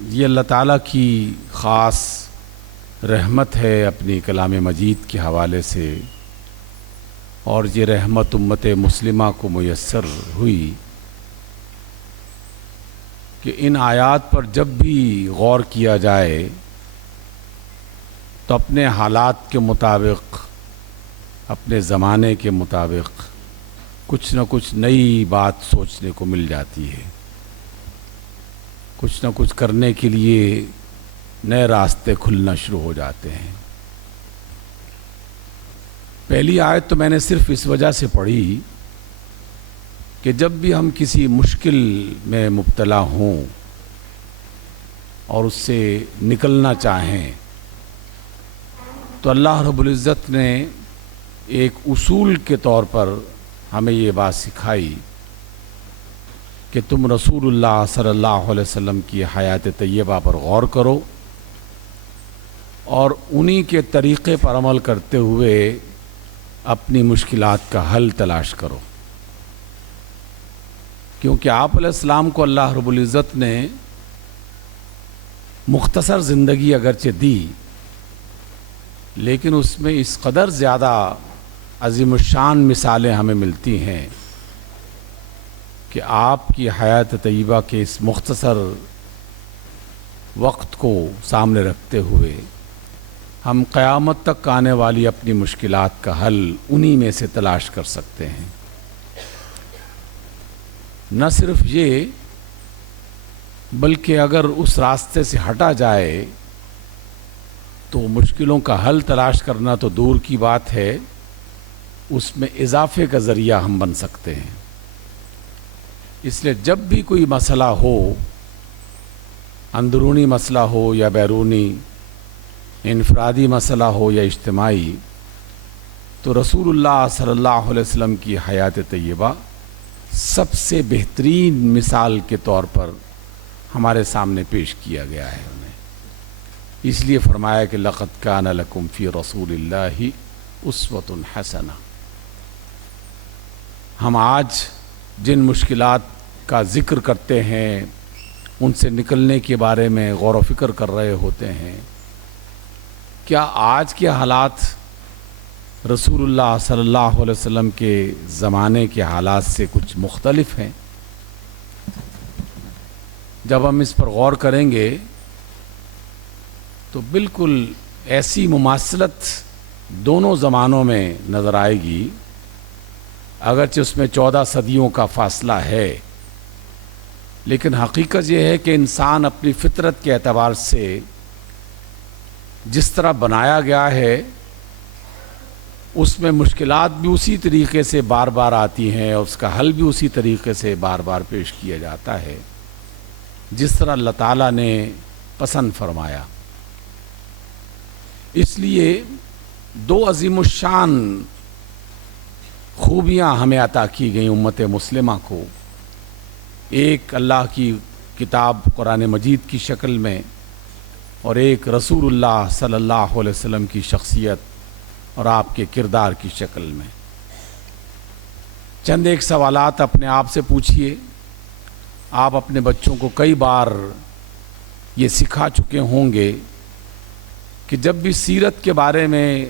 یہ اللہ تعالیٰ کی خاص رحمت ہے اپنی کلام مجید کے حوالے سے، اور یہ رحمت امت مسلمہ کو میسر ہوئی کہ ان آیات پر جب بھی غور کیا جائے تو اپنے حالات کے مطابق، اپنے زمانے کے مطابق کچھ نہ کچھ نئی بات سوچنے کو مل جاتی ہے، کچھ نہ کچھ کرنے کے لیے نئے راستے کھلنا شروع ہو جاتے ہیں۔ پہلی آیت تو میں نے صرف اس وجہ سے پڑھی کہ جب بھی ہم کسی مشکل میں مبتلا ہوں اور اس سے نکلنا چاہیں تو اللہ رب العزت نے ایک اصول کے طور پر ہمیں یہ بات سکھائی کہ تم رسول اللہ صلی اللہ علیہ وسلم کی حیات طیبہ پر غور کرو اور انہی کے طریقے پر عمل کرتے ہوئے اپنی مشکلات کا حل تلاش کرو، کیونکہ آپ علیہ السلام کو اللہ رب العزت نے مختصر زندگی اگرچہ دی، لیکن اس میں اس قدر زیادہ عظیم الشان مثالیں ہمیں ملتی ہیں کہ آپ کی حیات طیبہ کے اس مختصر وقت کو سامنے رکھتے ہوئے ہم قیامت تک آنے والی اپنی مشکلات کا حل انہی میں سے تلاش کر سکتے ہیں۔ نہ صرف یہ بلکہ اگر اس راستے سے ہٹا جائے تو مشکلوں کا حل تلاش کرنا تو دور کی بات ہے، اس میں اضافے کا ذریعہ ہم بن سکتے ہیں۔ اس لیے جب بھی کوئی مسئلہ ہو، اندرونی مسئلہ ہو یا بیرونی، انفرادی مسئلہ ہو یا اجتماعی، تو رسول اللہ صلی اللہ علیہ وسلم کی حیات طیبہ سب سے بہترین مثال کے طور پر ہمارے سامنے پیش کیا گیا ہے انہیں۔ اس لیے فرمایا کہ لَقَدْ كَانَ لَكُمْ فِي رَسُولِ اللَّهِ أُسْوَةٌ حَسَنَةٌ۔ ہم آج جن مشکلات کا ذکر کرتے ہیں، ان سے نکلنے کے بارے میں غور و فکر کر رہے ہوتے ہیں، کیا آج کے حالات رسول اللہ صلی اللہ علیہ وسلم کے زمانے کے حالات سے کچھ مختلف ہیں؟ جب ہم اس پر غور کریں گے تو بالکل ایسی مماثلت دونوں زمانوں میں نظر آئے گی، اگرچہ اس میں 14 صدیوں کا فاصلہ ہے، لیکن حقیقت یہ ہے کہ انسان اپنی فطرت کے اعتبار سے جس طرح بنایا گیا ہے اس میں مشکلات بھی اسی طریقے سے بار بار آتی ہیں اور اس کا حل بھی اسی طریقے سے بار بار پیش کیا جاتا ہے جس طرح اللہ تعالیٰ نے پسند فرمایا۔ اس لیے دو عظیم الشان خوبیاں ہمیں عطا کی گئیں امت مسلمہ کو، ایک اللہ کی کتاب قرآن مجید کی شکل میں اور ایک رسول اللہ صلی اللہ علیہ وسلم کی شخصیت اور آپ کے کردار کی شکل میں۔ چند ایک سوالات اپنے آپ سے پوچھئے۔ آپ اپنے بچوں کو کئی بار یہ سکھا چکے ہوں گے کہ جب بھی سیرت کے بارے میں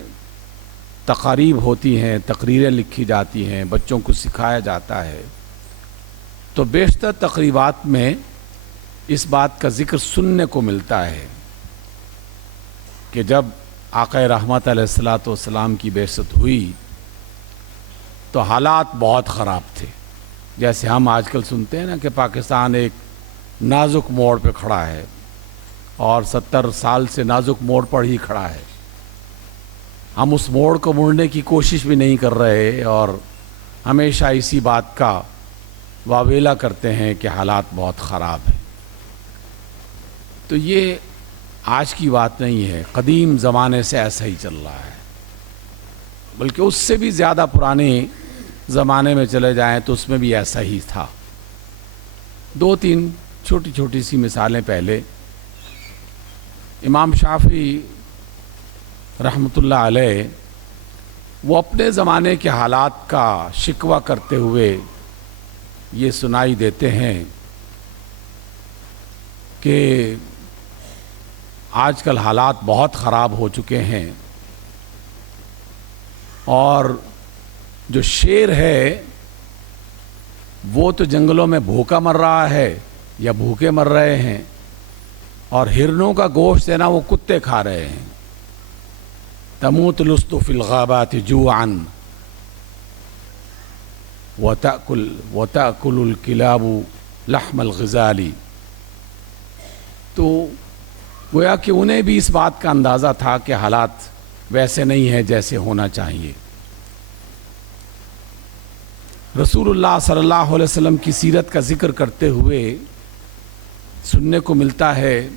تقاریب ہوتی ہیں، تقریریں لکھی جاتی ہیں، بچوں کو سکھایا جاتا ہے، تو بیشتر تقریبات میں اس بات کا ذکر سننے کو ملتا ہے کہ جب آقا رحمت علیہ الصلوۃ والسلام کی بعثت ہوئی تو حالات بہت خراب تھے۔ جیسے ہم آج کل سنتے ہیں نا کہ پاکستان ایک نازک موڑ پہ کھڑا ہے اور 70 سال سے نازک موڑ پر ہی کھڑا ہے، ہم اس موڑ کو مڑنے کی کوشش بھی نہیں کر رہے اور ہمیشہ اسی بات کا واویلا کرتے ہیں کہ حالات بہت خراب ہیں۔ تو یہ آج کی بات نہیں ہے، قدیم زمانے سے ایسا ہی چل رہا ہے، بلکہ اس سے بھی زیادہ پرانے زمانے میں چلے جائیں تو اس میں بھی ایسا ہی تھا۔ 2-3 چھوٹی چھوٹی سی مثالیں پہلے، امام شافعی رحمۃ اللہ علیہ وہ اپنے زمانے کے حالات کا شکوہ کرتے ہوئے یہ سنائی دیتے ہیں کہ آج کل حالات بہت خراب ہو چکے ہیں، اور جو شیر ہے وہ تو جنگلوں میں بھوکا مر رہا ہے یا بھوکے مر رہے ہیں، اور ہرنوں کا گوشت ہے نا وہ کتے کھا رہے ہیں۔ تموت الاسد فی الغابات جوعا وتأکل الکلاب لحم الغزال۔ تو گویا کہ انہیں بھی اس بات کا اندازہ تھا کہ حالات ویسے نہیں ہیں جیسے ہونا چاہیے۔ رسول اللہ صلی اللہ علیہ وسلم کی سیرت کا ذکر کرتے ہوئے سننے کو ملتا ہے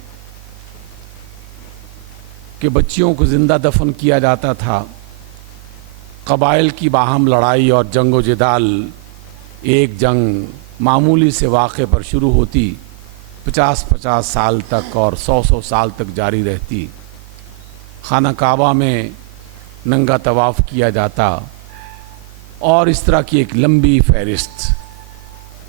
کہ بچیوں کو زندہ دفن کیا جاتا تھا، قبائل کی باہم لڑائی اور جنگ و جدال، ایک جنگ معمولی سے واقعے پر شروع ہوتی 50 سال تک اور 100 سال تک جاری رہتی۔ خانہ کعبہ میں ننگا طواف کیا جاتا، اور اس طرح کی ایک لمبی فہرست،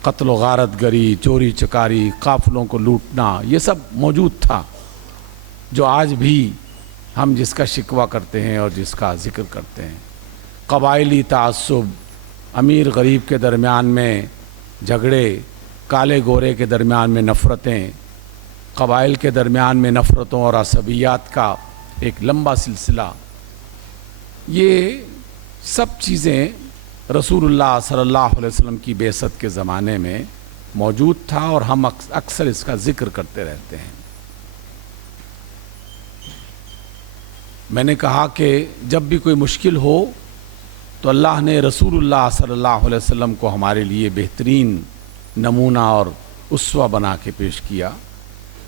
قتل و غارت گری، چوری چکاری، قافلوں کو لوٹنا، یہ سب موجود تھا، جو آج بھی ہم جس کا شکوہ کرتے ہیں اور جس کا ذکر کرتے ہیں۔ قبائلی تعصب، امیر غریب کے درمیان میں جھگڑے، کالے گورے کے درمیان میں نفرتیں، قبائل کے درمیان میں نفرتوں اور عصبیات کا ایک لمبا سلسلہ، یہ سب چیزیں رسول اللہ صلی اللہ علیہ وسلم کی بعثت کے زمانے میں موجود تھا، اور ہم اکثر اس کا ذکر کرتے رہتے ہیں۔ میں نے کہا کہ جب بھی کوئی مشکل ہو تو اللہ نے رسول اللہ صلی اللہ علیہ وسلم کو ہمارے لیے بہترین نمونہ اور اسوہ بنا کے پیش کیا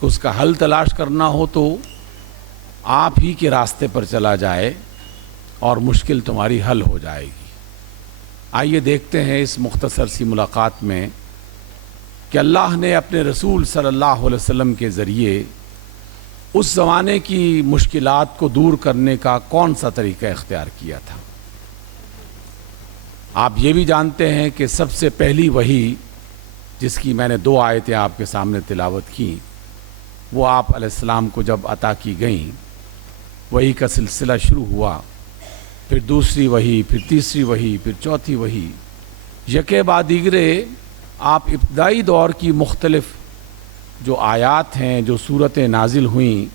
کہ اس کا حل تلاش کرنا ہو تو آپ ہی کے راستے پر چلا جائے اور مشکل تمہاری حل ہو جائے گی۔ آئیے دیکھتے ہیں اس مختصر سی ملاقات میں کہ اللہ نے اپنے رسول صلی اللہ علیہ وسلم کے ذریعے اس زمانے کی مشکلات کو دور کرنے کا کون سا طریقہ اختیار کیا تھا۔ آپ یہ بھی جانتے ہیں کہ سب سے پہلی وحی جس کی میں نے 2 آیتیں آپ کے سامنے تلاوت کی، وہ آپ علیہ السلام کو جب عطا کی گئیں، وحی کا سلسلہ شروع ہوا، پھر دوسری وحی، پھر تیسری وحی، پھر چوتھی وحی، یکے بعد دیگرے آپ ابتدائی دور کی مختلف جو آیات ہیں، جو صورتیں نازل ہوئیں،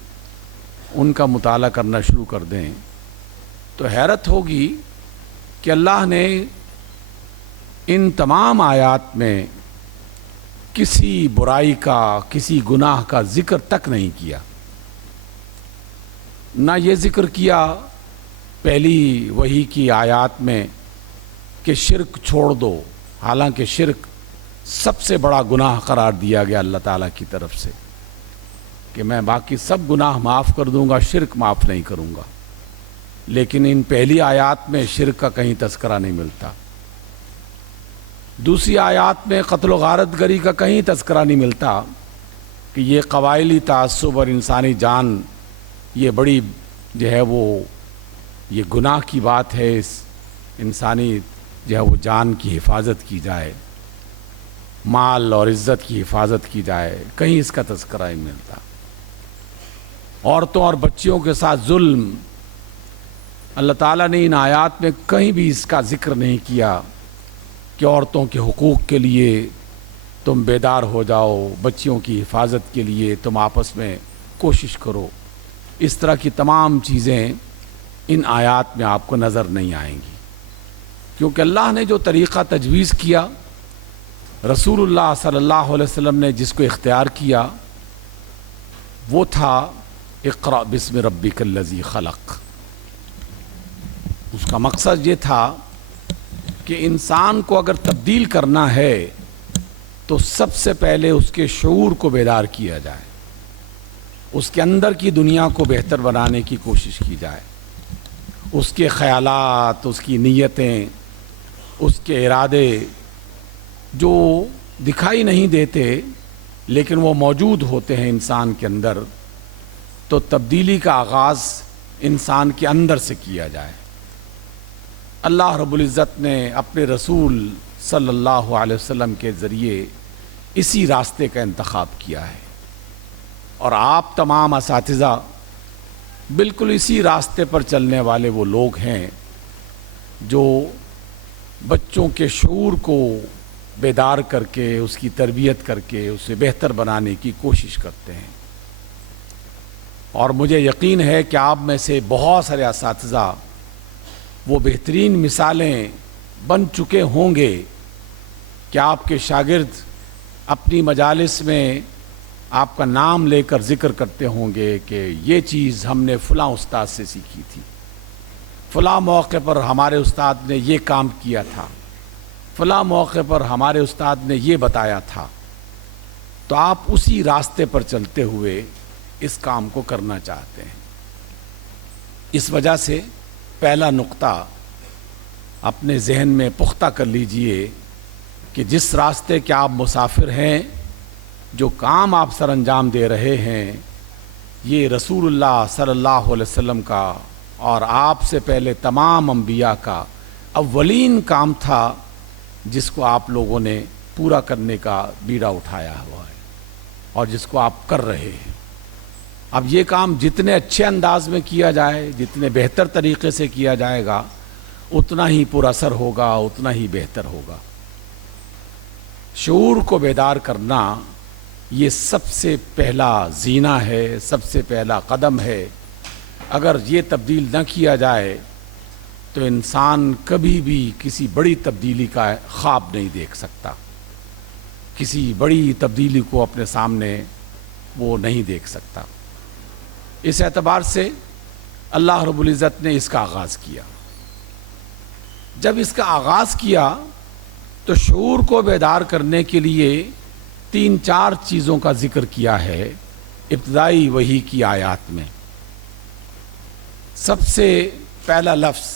ان کا مطالعہ کرنا شروع کر دیں تو حیرت ہوگی کہ اللہ نے ان تمام آیات میں کسی برائی کا، کسی گناہ کا ذکر تک نہیں کیا۔ نہ یہ ذکر کیا پہلی وحی کی آیات میں کہ شرک چھوڑ دو، حالانکہ شرک سب سے بڑا گناہ قرار دیا گیا اللہ تعالیٰ کی طرف سے کہ میں باقی سب گناہ معاف کر دوں گا، شرک معاف نہیں کروں گا، لیکن ان پہلی آیات میں شرک کا کہیں تذکرہ نہیں ملتا۔ دوسری آیات میں قتل و غارت گری کا کہیں تذکرہ نہیں ملتا کہ یہ قبائلی تعصب اور انسانی جان، یہ بڑی جو ہے وہ یہ گناہ کی بات ہے، اس انسانی جو ہے وہ جان کی حفاظت کی جائے، مال اور عزت کی حفاظت کی جائے، کہیں اس کا تذکرہ نہیں ملتا۔ عورتوں اور بچیوں کے ساتھ ظلم، اللہ تعالیٰ نے ان آیات میں کہیں بھی اس کا ذکر نہیں کیا کہ عورتوں کے حقوق کے لیے تم بیدار ہو جاؤ، بچیوں کی حفاظت کے لیے تم آپس میں کوشش کرو۔ اس طرح کی تمام چیزیں ان آیات میں آپ کو نظر نہیں آئیں گی، کیونکہ اللہ نے جو طریقہ تجویز کیا، رسول اللہ صلی اللہ علیہ وسلم نے جس کو اختیار کیا، وہ تھا اقرأ بسم ربک الذی خلق۔ اس کا مقصد یہ تھا کہ انسان کو اگر تبدیل کرنا ہے تو سب سے پہلے اس کے شعور کو بیدار کیا جائے، اس کے اندر کی دنیا کو بہتر بنانے کی کوشش کی جائے، اس کے خیالات، اس کی نیتیں، اس کے ارادے جو دکھائی نہیں دیتے لیکن وہ موجود ہوتے ہیں انسان کے اندر، تو تبدیلی کا آغاز انسان کے اندر سے کیا جائے۔ اللہ رب العزت نے اپنے رسول صلی اللہ علیہ وسلم کے ذریعے اسی راستے کا انتخاب کیا ہے۔ اور آپ تمام اساتذہ بالکل اسی راستے پر چلنے والے وہ لوگ ہیں جو بچوں کے شعور کو بیدار کر کے اس کی تربیت کر کے اسے بہتر بنانے کی کوشش کرتے ہیں. اور مجھے یقین ہے کہ آپ میں سے بہت سارے اساتذہ وہ بہترین مثالیں بن چکے ہوں گے کہ آپ کے شاگرد اپنی مجالس میں آپ کا نام لے کر ذکر کرتے ہوں گے کہ یہ چیز ہم نے فلاں استاد سے سیکھی تھی، فلاں موقع پر ہمارے استاد نے یہ کام کیا تھا، فلاں موقع پر ہمارے استاد نے یہ بتایا تھا. تو آپ اسی راستے پر چلتے ہوئے اس کام کو کرنا چاہتے ہیں. اس وجہ سے پہلا نقطہ اپنے ذہن میں پختہ کر لیجئے کہ جس راستے کے آپ مسافر ہیں، جو کام آپ سر انجام دے رہے ہیں، یہ رسول اللہ صلی اللہ علیہ وسلم کا اور آپ سے پہلے تمام انبیاء کا اولین کام تھا جس کو آپ لوگوں نے پورا کرنے کا بیڑا اٹھایا ہوا ہے اور جس کو آپ کر رہے ہیں. اب یہ کام جتنے اچھے انداز میں کیا جائے، جتنے بہتر طریقے سے کیا جائے گا، اتنا ہی پر اثر ہوگا، اتنا ہی بہتر ہوگا. شعور کو بیدار کرنا یہ سب سے پہلا زینہ ہے، سب سے پہلا قدم ہے. اگر یہ تبدیل نہ کیا جائے تو انسان کبھی بھی کسی بڑی تبدیلی کا خواب نہیں دیکھ سکتا، کسی بڑی تبدیلی کو اپنے سامنے وہ نہیں دیکھ سکتا. اس اعتبار سے اللہ رب العزت نے اس کا آغاز کیا. جب اس کا آغاز کیا تو شعور کو بیدار کرنے کے لیے 3-4 چیزوں کا ذکر کیا ہے ابتدائی وحی کی آیات میں. سب سے پہلا لفظ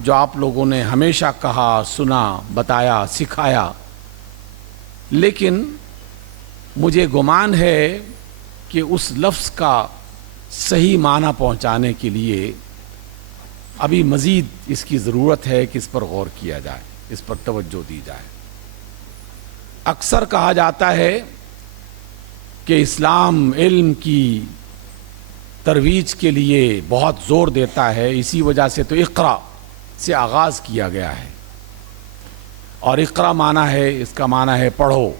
جو آپ لوگوں نے ہمیشہ کہا، سنا، بتایا، سکھایا، لیکن مجھے گمان ہے کہ اس لفظ کا صحیح معنی پہنچانے کے لیے ابھی مزید اس کی ضرورت ہے کہ اس پر غور کیا جائے، اس پر توجہ دی جائے. اکثر کہا جاتا ہے کہ اسلام علم کی ترویج کے لیے بہت زور دیتا ہے، اسی وجہ سے تو اقرا سے آغاز کیا گیا ہے. اور اقرا معنی ہے، اس کا معنی ہے پڑھو.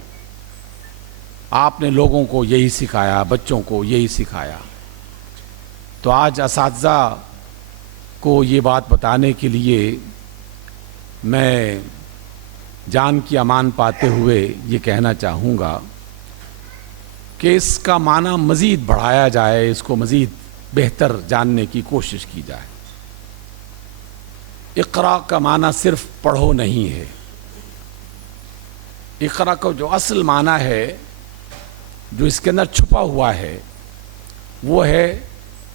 آپ نے لوگوں کو یہی سکھایا، بچوں کو یہی سکھایا. تو آج اساتذہ کو یہ بات بتانے کے لیے میں جان کی امان پاتے ہوئے یہ کہنا چاہوں گا کہ اس کا معنی مزید بڑھایا جائے، اس کو مزید بہتر جاننے کی کوشش کی جائے. اقرا کا معنی صرف پڑھو نہیں ہے. اقرا کا جو اصل معنی ہے، جو اس کے اندر چھپا ہوا ہے، وہ ہے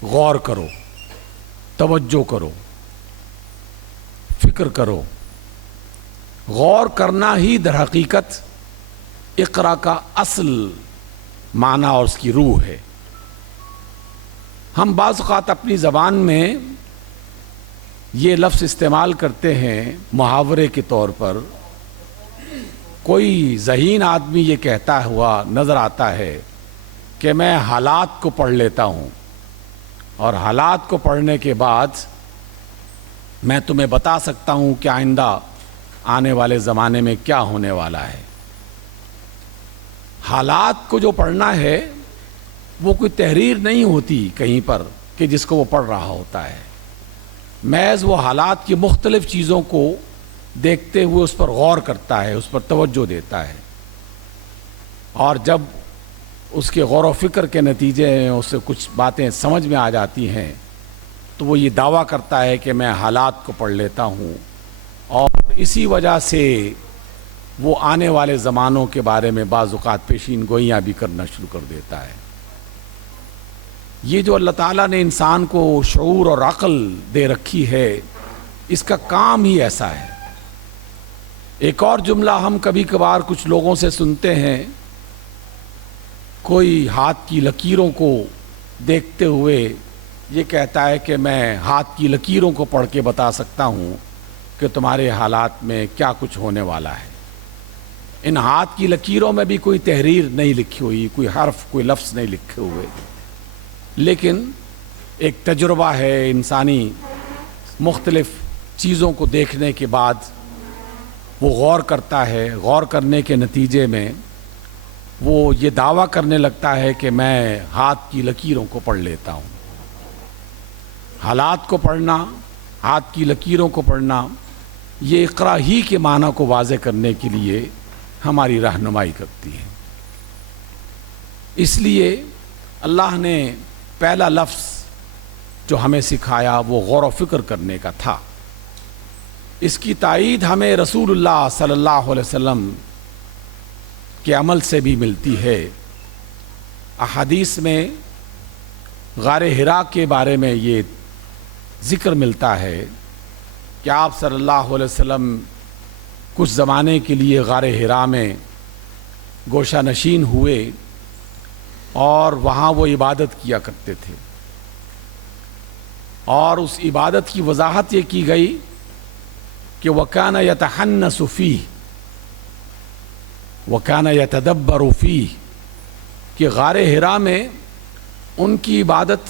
غور کرو، توجہ کرو، فکر کرو. غور کرنا ہی در حقیقت اقرا کا اصل معنی اور اس کی روح ہے. ہم بعض اوقات اپنی زبان میں یہ لفظ استعمال کرتے ہیں محاورے کے طور پر. کوئی ذہین آدمی یہ کہتا ہوا نظر آتا ہے کہ میں حالات کو پڑھ لیتا ہوں اور حالات کو پڑھنے کے بعد میں تمہیں بتا سکتا ہوں کہ آئندہ آنے والے زمانے میں کیا ہونے والا ہے. حالات کو جو پڑھنا ہے وہ کوئی تحریر نہیں ہوتی کہیں پر کہ جس کو وہ پڑھ رہا ہوتا ہے. محض وہ حالات کی مختلف چیزوں کو دیکھتے ہوئے اس پر غور کرتا ہے، اس پر توجہ دیتا ہے. اور جب اس کے غور و فکر کے نتیجے میں اسے کچھ باتیں سمجھ میں آ جاتی ہیں تو وہ یہ دعویٰ کرتا ہے کہ میں حالات کو پڑھ لیتا ہوں، اور اسی وجہ سے وہ آنے والے زمانوں کے بارے میں بعض اوقات پیشین گوئیاں بھی کرنا شروع کر دیتا ہے. یہ جو اللہ تعالیٰ نے انسان کو شعور اور عقل دے رکھی ہے، اس کا کام ہی ایسا ہے. ایک اور جملہ ہم کبھی کبھار کچھ لوگوں سے سنتے ہیں، کوئی ہاتھ کی لکیروں کو دیکھتے ہوئے یہ کہتا ہے کہ میں ہاتھ کی لکیروں کو پڑھ کے بتا سکتا ہوں کہ تمہارے حالات میں کیا کچھ ہونے والا ہے. ان ہاتھ کی لکیروں میں بھی کوئی تحریر نہیں لکھی ہوئی، کوئی حرف، کوئی لفظ نہیں لکھے ہوئے، لیکن ایک تجربہ ہے انسانی، مختلف چیزوں کو دیکھنے کے بعد وہ غور کرتا ہے، غور کرنے کے نتیجے میں وہ یہ دعویٰ کرنے لگتا ہے کہ میں ہاتھ کی لکیروں کو پڑھ لیتا ہوں۔ حالات کو پڑھنا، ہاتھ کی لکیروں کو پڑھنا، یہ اقرا ہی کے معنی کو واضح کرنے کے لیے ہماری رہنمائی کرتی ہے۔ اس لیے اللہ نے پہلا لفظ جو ہمیں سکھایا وہ غور و فکر کرنے کا تھا۔ اس کی تائید ہمیں رسول اللہ صلی اللہ علیہ وسلم کے عمل سے بھی ملتی ہے۔ احادیث میں غار حرا کے بارے میں یہ ذکر ملتا ہے کہ آپ صلی اللہ علیہ وسلم کچھ زمانے کے لیے غار حرا میں گوشہ نشین ہوئے اور وہاں وہ عبادت کیا کرتے تھے، اور اس عبادت کی وضاحت یہ کی گئی کہ وَكَانَ يَتَحَنَّسُ فِيهِ وَكَانَ يَتَدَبَّرُ فِيهِ کہ غار حرا میں ان کی عبادت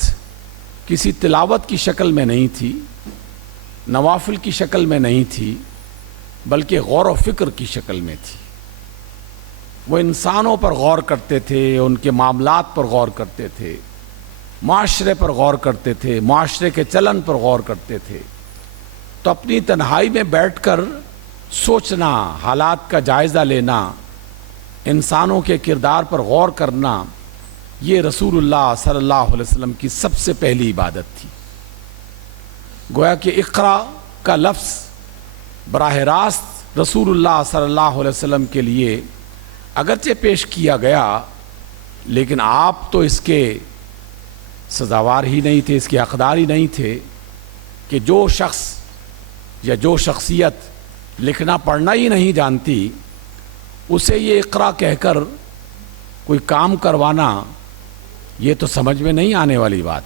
کسی تلاوت کی شکل میں نہیں تھی، نوافل کی شکل میں نہیں تھی، بلکہ غور و فکر کی شکل میں تھی۔ وہ انسانوں پر غور کرتے تھے، ان کے معاملات پر غور کرتے تھے، معاشرے پر غور کرتے تھے، معاشرے کے چلن پر غور کرتے تھے۔ تو اپنی تنہائی میں بیٹھ کر سوچنا، حالات کا جائزہ لینا، انسانوں کے کردار پر غور کرنا، یہ رسول اللہ صلی اللہ علیہ وسلم کی سب سے پہلی عبادت تھی۔ گویا کہ اقرا کا لفظ براہ راست رسول اللہ صلی اللہ علیہ وسلم کے لیے اگرچہ پیش کیا گیا، لیکن آپ تو اس کے سزاوار ہی نہیں تھے، اس کے حقدار ہی نہیں تھے کہ جو شخص یا جو شخصیت لکھنا پڑھنا ہی نہیں جانتی اسے یہ اقرا کہہ کر کوئی کام کروانا، یہ تو سمجھ میں نہیں آنے والی بات۔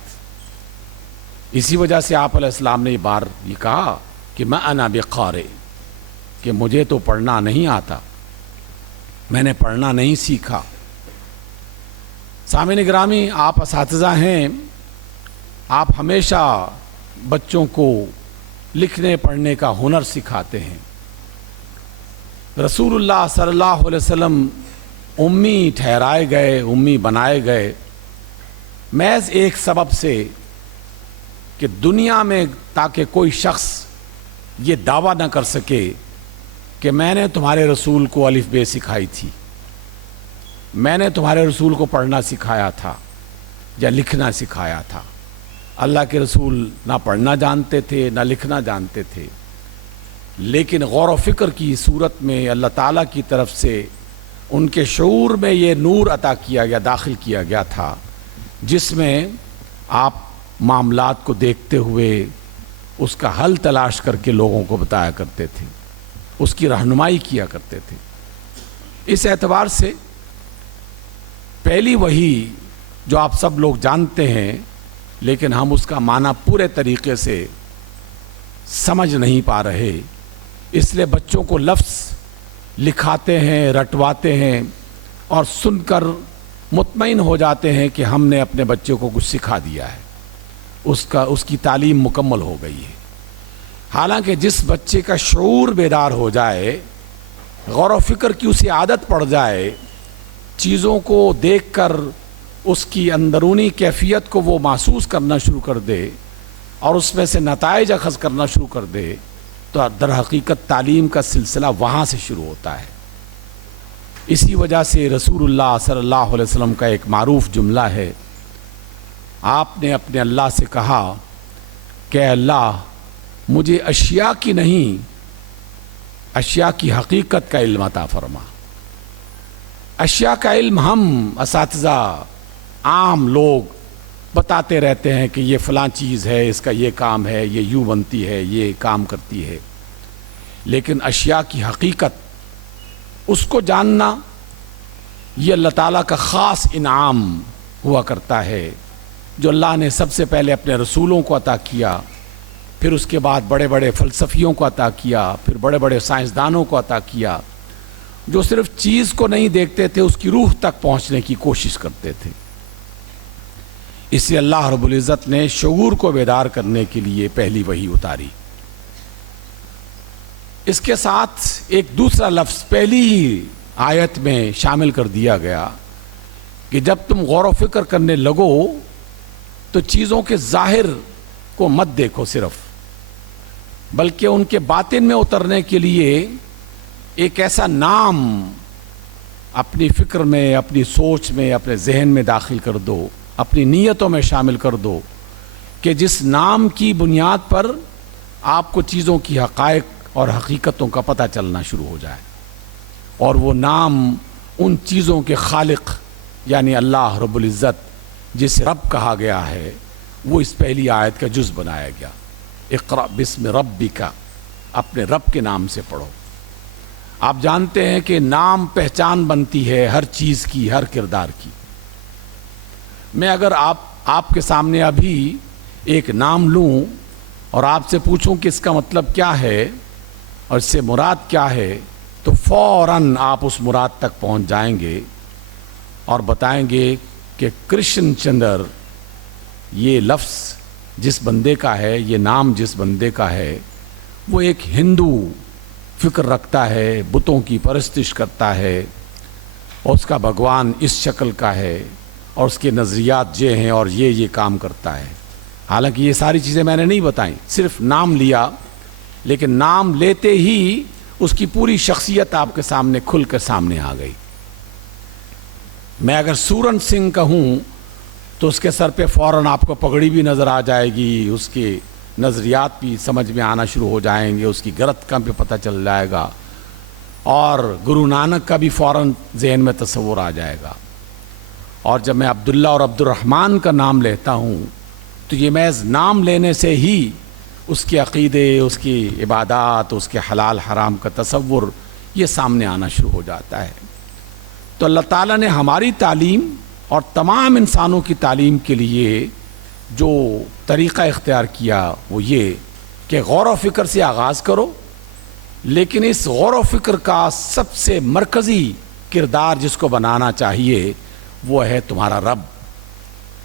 اسی وجہ سے آپ علیہ السلام نے یہ کہا کہ میں انا بقارئ، کہ مجھے تو پڑھنا نہیں آتا، میں نے پڑھنا نہیں سیکھا۔ سامعین گرامی، آپ اساتذہ ہیں، آپ ہمیشہ بچوں کو لکھنے پڑھنے کا ہنر سکھاتے ہیں۔ رسول اللہ صلی اللہ علیہ وسلم امی ٹھہرائے گئے، امی بنائے گئے محض ایک سبب سے کہ دنیا میں تاکہ کوئی شخص یہ دعویٰ نہ کر سکے کہ میں نے تمہارے رسول کو الف بے سکھائی تھی، میں نے تمہارے رسول کو پڑھنا سکھایا تھا یا لکھنا سکھایا تھا۔ اللہ کے رسول نہ پڑھنا جانتے تھے نہ لکھنا جانتے تھے، لیکن غور و فکر کی صورت میں اللہ تعالیٰ کی طرف سے ان کے شعور میں یہ نور عطا کیا گیا، داخل کیا گیا تھا، جس میں آپ معاملات کو دیکھتے ہوئے اس کا حل تلاش کر کے لوگوں کو بتایا کرتے تھے، اس کی رہنمائی کیا کرتے تھے۔ اس اعتبار سے پہلی وحی جو آپ سب لوگ جانتے ہیں، لیکن ہم اس کا معنی پورے طریقے سے سمجھ نہیں پا رہے، اس لیے بچوں کو لفظ لکھاتے ہیں، رٹواتے ہیں اور سن کر مطمئن ہو جاتے ہیں کہ ہم نے اپنے بچوں کو کچھ سکھا دیا ہے، اس کی تعلیم مکمل ہو گئی ہے۔ حالانکہ جس بچے کا شعور بیدار ہو جائے، غور و فکر کی اسے عادت پڑ جائے، چیزوں کو دیکھ کر اس کی اندرونی کیفیت کو وہ محسوس کرنا شروع کر دے اور اس میں سے نتائج اخذ کرنا شروع کر دے، تو در حقیقت تعلیم کا سلسلہ وہاں سے شروع ہوتا ہے۔ اسی وجہ سے رسول اللہ صلی اللہ علیہ وسلم کا ایک معروف جملہ ہے، آپ نے اپنے اللہ سے کہا کہ اللہ مجھے اشیاء کی نہیں، اشیاء کی حقیقت کا علم عطا فرما۔ اشیاء کا علم ہم اساتذہ عام لوگ بتاتے رہتے ہیں کہ یہ فلاں چیز ہے، اس کا یہ کام ہے، یہ یوں بنتی ہے، یہ کام کرتی ہے، لیکن اشیاء کی حقیقت اس کو جاننا یہ اللہ تعالیٰ کا خاص انعام ہوا کرتا ہے، جو اللہ نے سب سے پہلے اپنے رسولوں کو عطا کیا، پھر اس کے بعد بڑے بڑے فلسفیوں کو عطا کیا، پھر بڑے بڑے سائنسدانوں کو عطا کیا، جو صرف چیز کو نہیں دیکھتے تھے، اس کی روح تک پہنچنے کی کوشش کرتے تھے۔ اس لیے اللہ رب العزت نے شعور کو بیدار کرنے کے لیے پہلی وحی اتاری۔ اس کے ساتھ ایک دوسرا لفظ پہلی ہی آیت میں شامل کر دیا گیا کہ جب تم غور و فکر کرنے لگو تو چیزوں کے ظاہر کو مت دیکھو صرف، بلکہ ان کے باطن میں اترنے کے لیے ایک ایسا نام اپنی فکر میں، اپنی سوچ میں، اپنے ذہن میں داخل کر دو، اپنی نیتوں میں شامل کر دو کہ جس نام کی بنیاد پر آپ کو چیزوں کی حقائق اور حقیقتوں کا پتہ چلنا شروع ہو جائے، اور وہ نام ان چیزوں کے خالق یعنی اللہ رب العزت جسے رب کہا گیا ہے، وہ اس پہلی آیت کا جز بنایا گیا۔ اقرأ بسم ربک، اپنے رب کے نام سے پڑھو۔ آپ جانتے ہیں کہ نام پہچان بنتی ہے ہر چیز کی، ہر کردار کی۔ میں اگر آپ کے سامنے ابھی ایک نام لوں اور آپ سے پوچھوں کہ اس کا مطلب کیا ہے اور اس سے مراد کیا ہے، تو فوراً آپ اس مراد تک پہنچ جائیں گے اور بتائیں گے کہ کرشن چندر یہ لفظ جس بندے کا ہے، یہ نام جس بندے کا ہے، وہ ایک ہندو فکر رکھتا ہے، بتوں کی پرستش کرتا ہے، اور اس کا بھگوان اس شکل کا ہے، اور اس کے نظریات یہ ہیں اور یہ کام کرتا ہے۔ حالانکہ یہ ساری چیزیں میں نے نہیں بتائیں، صرف نام لیا، لیکن نام لیتے ہی اس کی پوری شخصیت آپ کے سامنے کھل کر سامنے آ گئی۔ میں اگر سورن سنگھ کہوں تو اس کے سر پہ فوراً آپ کو پگڑی بھی نظر آ جائے گی، اس کے نظریات بھی سمجھ میں آنا شروع ہو جائیں گے، اس کی غرت کا بھی پتہ چل جائے گا، اور گرو نانک کا بھی فوراً ذہن میں تصور آ جائے گا۔ اور جب میں عبداللہ اور عبد الرحمن کا نام لیتا ہوں تو یہ محض نام لینے سے ہی اس کے عقیدے، اس کی عبادات، اس کے حلال حرام کا تصور یہ سامنے آنا شروع ہو جاتا ہے۔ تو اللہ تعالیٰ نے ہماری تعلیم اور تمام انسانوں کی تعلیم کے لیے جو طریقہ اختیار کیا وہ یہ کہ غور و فکر سے آغاز کرو، لیکن اس غور و فکر کا سب سے مرکزی کردار جس کو بنانا چاہیے وہ ہے تمہارا رب،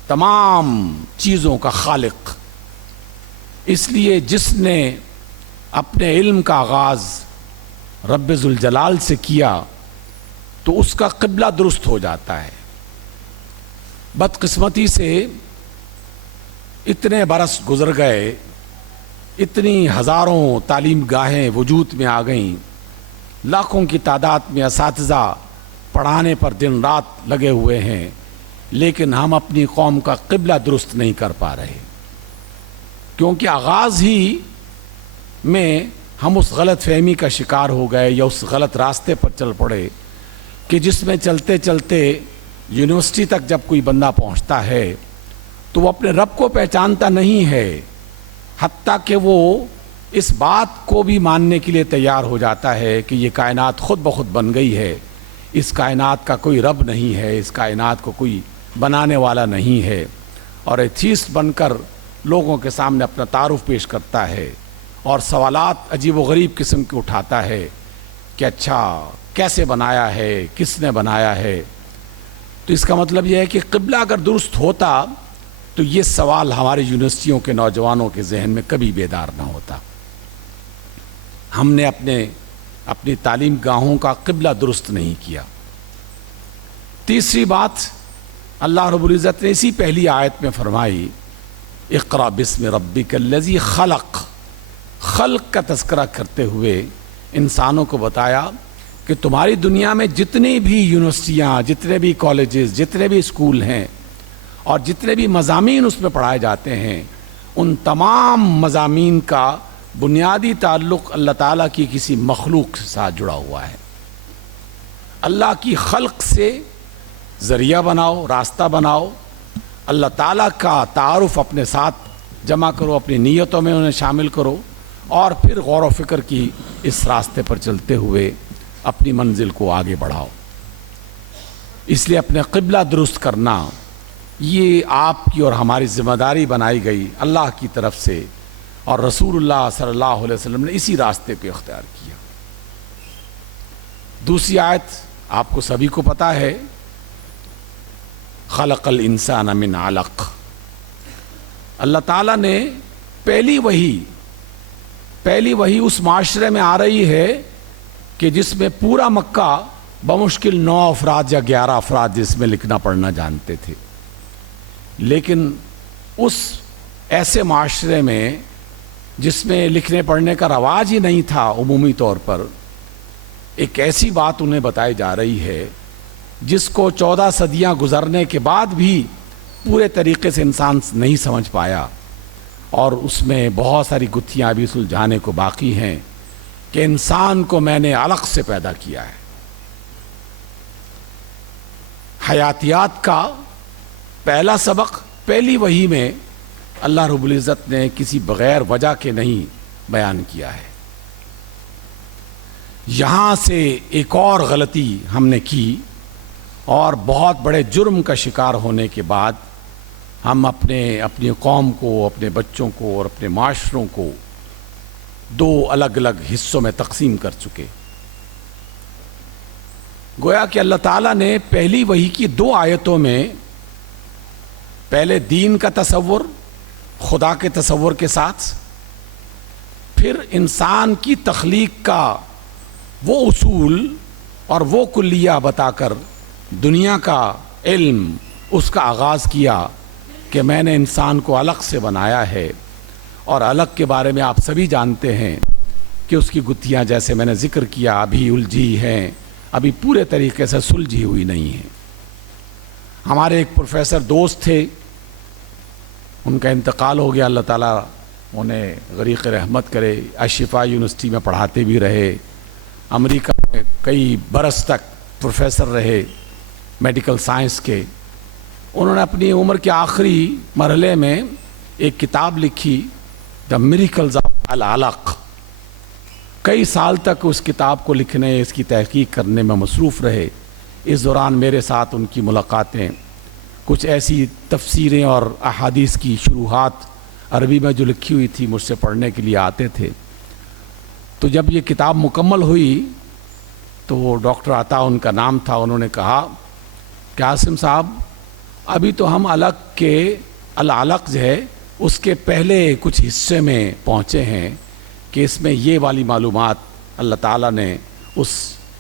تمام چیزوں کا خالق۔ اس لیے جس نے اپنے علم کا آغاز رب ذوالجلال سے کیا تو اس کا قبلہ درست ہو جاتا ہے۔ بدقسمتی سے اتنے برس گزر گئے، اتنی ہزاروں تعلیم گاہیں وجود میں آ گئیں، لاکھوں کی تعداد میں اساتذہ پڑھانے پر دن رات لگے ہوئے ہیں، لیکن ہم اپنی قوم کا قبلہ درست نہیں کر پا رہے، کیونکہ آغاز ہی میں ہم اس غلط فہمی کا شکار ہو گئے یا اس غلط راستے پر چل پڑے کہ جس میں چلتے چلتے یونیورسٹی تک جب کوئی بندہ پہنچتا ہے تو وہ اپنے رب کو پہچانتا نہیں ہے، حتیٰ کہ وہ اس بات کو بھی ماننے کے لیے تیار ہو جاتا ہے کہ یہ کائنات خود بخود بن گئی ہے، اس کائنات کا کوئی رب نہیں ہے، اس کائنات کو کوئی بنانے والا نہیں ہے، اور ایتھیسٹ بن کر لوگوں کے سامنے اپنا تعارف پیش کرتا ہے اور سوالات عجیب و غریب قسم کے اٹھاتا ہے کہ اچھا کیسے بنایا ہے، کس نے بنایا ہے۔ تو اس کا مطلب یہ ہے کہ قبلہ اگر درست ہوتا تو یہ سوال ہماری یونیورسٹیوں کے نوجوانوں کے ذہن میں کبھی بیدار نہ ہوتا۔ ہم نے اپنی تعلیم گاہوں کا قبلہ درست نہیں کیا۔ تیسری بات اللہ رب العزت نے اسی پہلی آیت میں فرمائی، اقرأ بسم ربک الذی خلق، خلق کا تذکرہ کرتے ہوئے انسانوں کو بتایا کہ تمہاری دنیا میں جتنی بھی یونیورسٹیاں، جتنے بھی کالجز، جتنے بھی اسکول ہیں اور جتنے بھی مضامین اس میں پڑھائے جاتے ہیں، ان تمام مضامین کا بنیادی تعلق اللہ تعالیٰ کی کسی مخلوق کے ساتھ جڑا ہوا ہے۔ اللہ کی خلق سے ذریعہ بناؤ، راستہ بناؤ، اللہ تعالیٰ کا تعارف اپنے ساتھ جمع کرو، اپنی نیتوں میں انہیں شامل کرو، اور پھر غور و فکر کی اس راستے پر چلتے ہوئے اپنی منزل کو آگے بڑھاؤ۔ اس لیے اپنے قبلہ درست کرنا یہ آپ کی اور ہماری ذمہ داری بنائی گئی اللہ کی طرف سے، اور رسول اللہ صلی اللہ علیہ وسلم نے اسی راستے کو اختیار کیا۔ دوسری آیت آپ کو سبھی کو پتہ ہے، خلق الانسان من علق. اللہ تعالیٰ نے پہلی وحی اس معاشرے میں آ رہی ہے کہ جس میں پورا مکہ بمشکل 9 افراد یا 11 افراد جس میں لکھنا پڑھنا جانتے تھے. لیکن اس ایسے معاشرے میں جس میں لکھنے پڑھنے کا رواج ہی نہیں تھا عمومی طور پر، ایک ایسی بات انہیں بتائی جا رہی ہے جس کو 14 صدیاں گزرنے کے بعد بھی پورے طریقے سے انسان نہیں سمجھ پایا، اور اس میں بہت ساری گتھیاں بھی سلجھانے کو باقی ہیں کہ انسان کو میں نے علق سے پیدا کیا ہے. حیاتیات کا پہلا سبق پہلی وحی میں اللہ رب العزت نے کسی بغیر وجہ کے نہیں بیان کیا ہے. یہاں سے ایک اور غلطی ہم نے کی اور بہت بڑے جرم کا شکار ہونے کے بعد ہم اپنی قوم کو، اپنے بچوں کو اور اپنے معاشروں کو 2 الگ الگ حصوں میں تقسیم کر چکے. گویا کہ اللہ تعالیٰ نے پہلی وحی کی 2 آیتوں میں پہلے دین کا تصور خدا کے تصور کے ساتھ، پھر انسان کی تخلیق کا وہ اصول اور وہ کلیہ بتا کر دنیا کا علم اس کا آغاز کیا کہ میں نے انسان کو علق سے بنایا ہے. اور علق کے بارے میں آپ سبھی جانتے ہیں کہ اس کی گتھیاں جیسے میں نے ذکر کیا ابھی الجھی ہیں، ابھی پورے طریقے سے سلجھی ہوئی نہیں ہیں. ہمارے ایک پروفیسر دوست تھے، ان کا انتقال ہو گیا، اللہ تعالیٰ انہیں غریق رحمت کرے. الشفا یونیورسٹی میں پڑھاتے بھی رہے، امریکہ میں کئی برس تک پروفیسر رہے میڈیکل سائنس کے. انہوں نے اپنی عمر کے آخری مرحلے میں ایک کتاب لکھی، دا میریکلز آف العلق. کئی سال تک اس کتاب کو لکھنے، اس کی تحقیق کرنے میں مصروف رہے. اس دوران میرے ساتھ ان کی ملاقاتیں، کچھ ایسی تفسیریں اور احادیث کی شروحات عربی میں جو لکھی ہوئی تھی مجھ سے پڑھنے کے لیے آتے تھے. تو جب یہ کتاب مکمل ہوئی تو ڈاکٹر عطا ان کا نام تھا، انہوں نے کہا کہ عاصم صاحب ابھی تو ہم علق کے العلق جو ہے اس کے پہلے کچھ حصے میں پہنچے ہیں کہ اس میں یہ والی معلومات اللہ تعالیٰ نے اس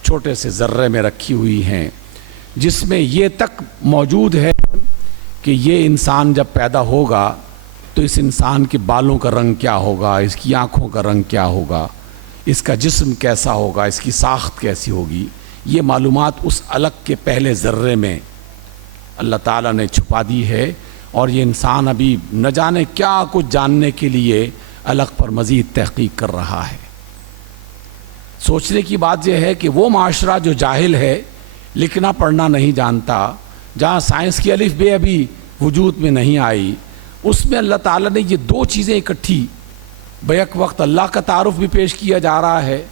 چھوٹے سے ذرے میں رکھی ہوئی ہیں، جس میں یہ تک موجود ہے کہ یہ انسان جب پیدا ہوگا تو اس انسان کے بالوں کا رنگ کیا ہوگا، اس کی آنکھوں کا رنگ کیا ہوگا، اس کا جسم کیسا ہوگا، اس کی ساخت کیسی ہوگی. یہ معلومات اس علق کے پہلے ذرے میں اللہ تعالیٰ نے چھپا دی ہے، اور یہ انسان ابھی نہ جانے کیا کچھ جاننے کے لیے علق پر مزید تحقیق کر رہا ہے. سوچنے کی بات یہ ہے کہ وہ معاشرہ جو جاہل ہے، لکھنا پڑھنا نہیں جانتا، جہاں سائنس کی الف بے ابھی وجود میں نہیں آئی، اس میں اللہ تعالیٰ نے یہ 2 چیزیں اکٹھی بیک وقت اللہ کا تعارف بھی پیش کیا جا رہا ہے،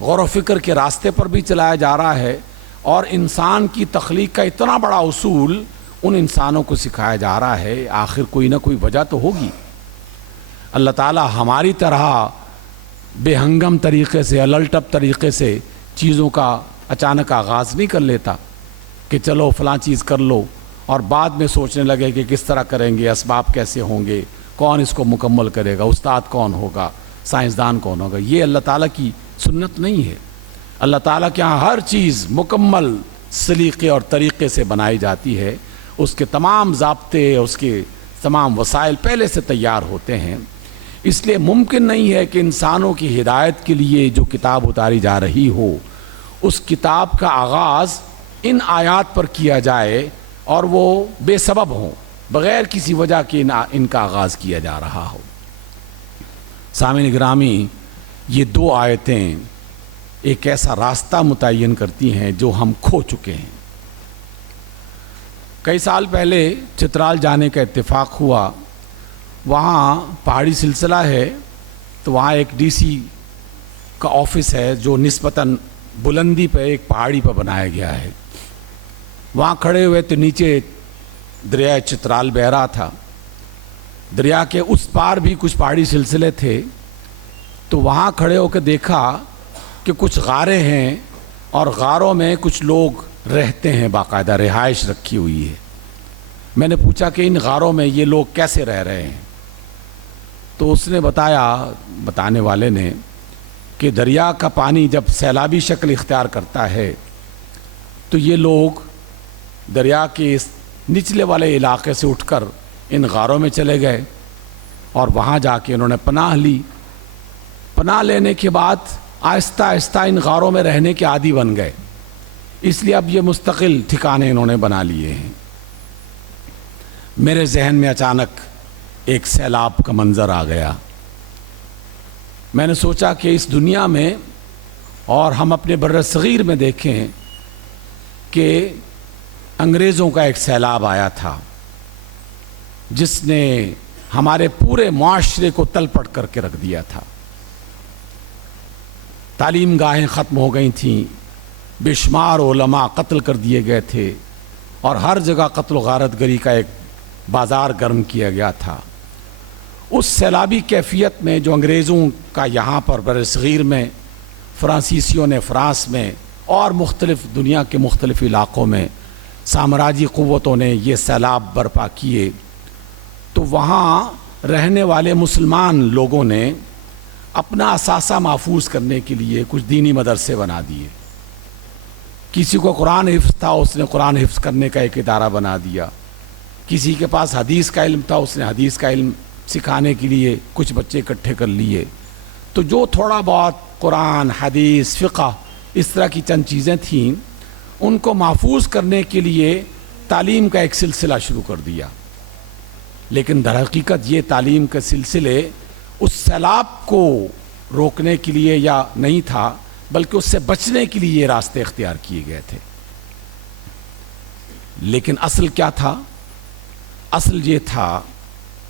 غور و فکر کے راستے پر بھی چلایا جا رہا ہے، اور انسان کی تخلیق کا اتنا بڑا اصول ان انسانوں کو سکھایا جا رہا ہے. آخر کوئی نہ کوئی وجہ تو ہوگی. اللہ تعالیٰ ہماری طرح بے ہنگم طریقے سے، الٹپ طریقے سے چیزوں کا اچانک آغاز نہیں کر لیتا کہ چلو فلاں چیز کر لو اور بعد میں سوچنے لگے کہ کس طرح کریں گے، اسباب کیسے ہوں گے، کون اس کو مکمل کرے گا، استاد کون ہوگا، سائنسدان کون ہوگا. یہ اللہ تعالیٰ کی سنت نہیں ہے. اللہ تعالیٰ کے ہاں ہر چیز مکمل سلیقے اور طریقے سے بنائی جاتی ہے. اس کے تمام ضابطے، اس کے تمام وسائل پہلے سے تیار ہوتے ہیں. اس لیے ممکن نہیں ہے کہ انسانوں کی ہدایت کے لیے جو کتاب اتاری جا رہی ہو، اس کتاب کا آغاز ان آیات پر کیا جائے اور وہ بے سبب ہوں، بغیر کسی وجہ کے ان کا آغاز کیا جا رہا ہو. سامعین گرامی، یہ 2 آیتیں ایک ایسا راستہ متعین کرتی ہیں جو ہم کھو چکے ہیں. کئی سال پہلے چترال جانے کا اتفاق ہوا. وہاں پہاڑی سلسلہ ہے، تو وہاں ایک ڈی سی کا آفس ہے جو نسبتاً بلندی پہ ایک پہاڑی پہ بنایا گیا ہے. وہاں کھڑے ہوئے تو نیچے دریا چترال بہہ رہا تھا. دریا کے اس پار بھی کچھ پہاڑی سلسلے تھے. تو وہاں کھڑے ہو کے دیکھا کہ کچھ غاریں ہیں اور غاروں میں کچھ لوگ رہتے ہیں، باقاعدہ رہائش رکھی ہوئی ہے۔ میں نے پوچھا کہ ان غاروں میں یہ لوگ کیسے رہ رہے ہیں؟ تو اس نے بتانے والے نے کہ دریا کا پانی جب سیلابی شکل اختیار کرتا ہے تو یہ لوگ دریا کے اس نچلے والے علاقے سے اٹھ کر ان غاروں میں چلے گئے اور وہاں جا کے انہوں نے پناہ لی۔ پناہ لینے کے بعد آہستہ آہستہ ان غاروں میں رہنے کے عادی بن گئے، اس لیے اب یہ مستقل ٹھکانے انہوں نے بنا لیے ہیں۔ میرے ذہن میں اچانک ایک سیلاب کا منظر آ گیا۔ میں نے سوچا کہ اس دنیا میں اور ہم اپنے بر صغیر میں دیکھیں کہ انگریزوں کا ایک سیلاب آیا تھا جس نے ہمارے پورے معاشرے کو تل پٹ کر کے رکھ دیا تھا۔ تعلیم گاہیں ختم ہو گئی تھیں، بے شمار علماء قتل کر دیے گئے تھے اور ہر جگہ قتل و غارت گری کا ایک بازار گرم کیا گیا تھا۔ اس سیلابی کیفیت میں جو انگریزوں کا یہاں پر بر صغیر میں، فرانسیسیوں نے فرانس میں اور مختلف دنیا کے مختلف علاقوں میں سامراجی قوتوں نے یہ سیلاب برپا کیے، تو وہاں رہنے والے مسلمان لوگوں نے اپنا اثاثہ محفوظ کرنے کے لیے کچھ دینی مدرسے بنا دیے۔ کسی کو قرآن حفظ تھا، اس نے قرآن حفظ کرنے کا ایک ادارہ بنا دیا۔ کسی کے پاس حدیث کا علم تھا، اس نے حدیث کا علم سکھانے کے لیے کچھ بچے اکٹھے کر لیے۔ تو جو تھوڑا بہت قرآن، حدیث، فقہ اس طرح کی چند چیزیں تھیں، ان کو محفوظ کرنے کے لیے تعلیم کا ایک سلسلہ شروع کر دیا۔ لیکن در حقیقت یہ تعلیم کے سلسلے اس سیلاب کو روکنے کے لیے یا نہیں تھا، بلکہ اس سے بچنے کے لیے یہ راستے اختیار کیے گئے تھے۔ لیکن اصل کیا تھا؟ اصل یہ تھا